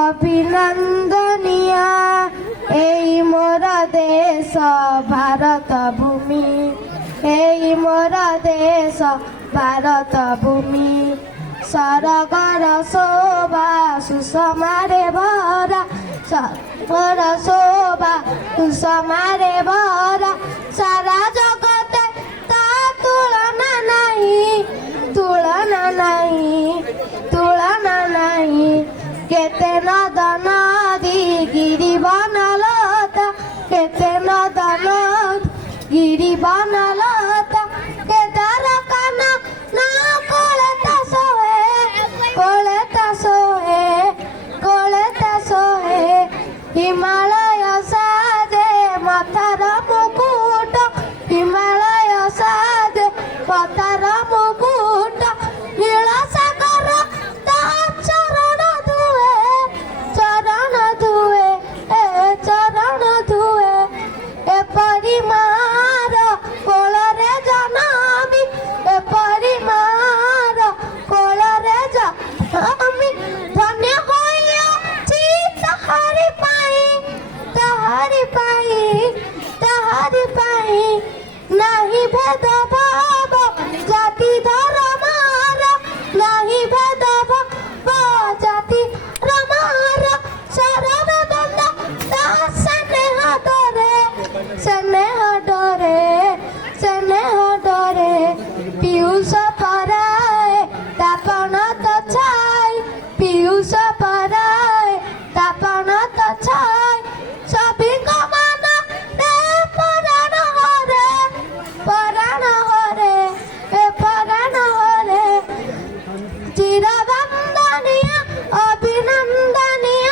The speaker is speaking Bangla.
অভিনন্দনীয় এই মোর দেশ ভারত ভূমি, এই মোর দেশ ভারত ভূমি। স্বর্গর শোভা সুষমারে ভরা, স্বর্গর শোভা সুষমারে ভরা। সারা জগতে তা তুলনা নাই, তুলনা নাই, তুলনা নাই। কেতে নদ নদী গিরি বনলতা, কেতে নদ নদী গিরি বনলতা। কেদার কান না কোলে তাসোহে, কোলে তাসোহে, কোলে তাসোহে। হিমালয় সাজে মাথার মুকুট, হিমালয় সাজে মাথার মুকুট। নীল সাগর তা চরণ ধুয়ে, চরণ ধুয়ে, চরণ ধুয়ে। এপরি মার কোଳରେ জনমি, এপরি মার কোଳରେ জনমি। ধନ୍ୟ ହୋଇଅଛି ତାହାରି ପାଇଁ, ତାହାରି ପାଇଁ, ତାହାରି ପାଇଁ। ନାହିଁ ଭେଦ ଭାବ ଜାତି ଧର୍ମର, ନାହିଁ ଭେଦ ଭାବ ଜାତି ଧର୍ମର। ଶରଣ ଦଣ୍ଡ ତା ସ୍ନେହ ଡରେ, ସ୍ନେହ ଡରେ, ସ୍ନେହ ଡରେ। ପିୟୁଷ ପରାଏ ତାପଣ ତ ଛାଇ, ପିୟୁଷ ପରାଏ ତାପଣ ତ ଛାଇ। ସଭିଙ୍କ ମନ ରେ ପରାଣ ହରେ, ପରାଣ ହରେ, ପରାଣ ହରେ। ଚିରବନ୍ଦନୀୟ ଅଭିନନ୍ଦନୀୟ